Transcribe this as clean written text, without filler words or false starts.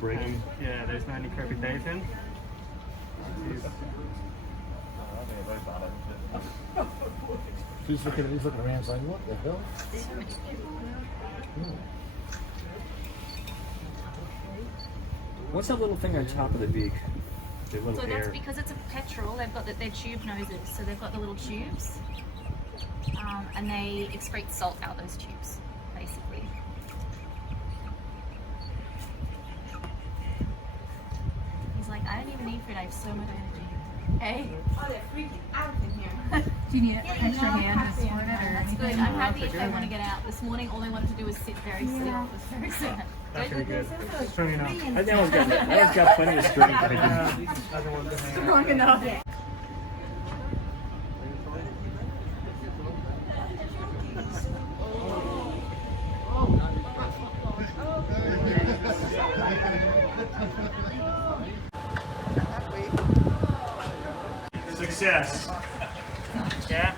breaking. Yeah, there's no any crepitation. He's looking around saying, what the hell? What's that little thing on top of the beak? The little So that's air. because it's a petrel. They've got their tube noses, so they've got the little tubes, and they excrete salt out those tubes, basically. He's like, I don't even need food. I have so much energy. Hey. Oh, they're freaking out in here. Do you need an extra hand to sort it or That's good. anything? I'm happy if they want to get out. This morning, all they wanted to do was sit very still. It was very sad. That's pretty good. Strong enough. I think that one's got plenty of strength. I think. Doesn't want to hang out. Long enough. Success. Yeah?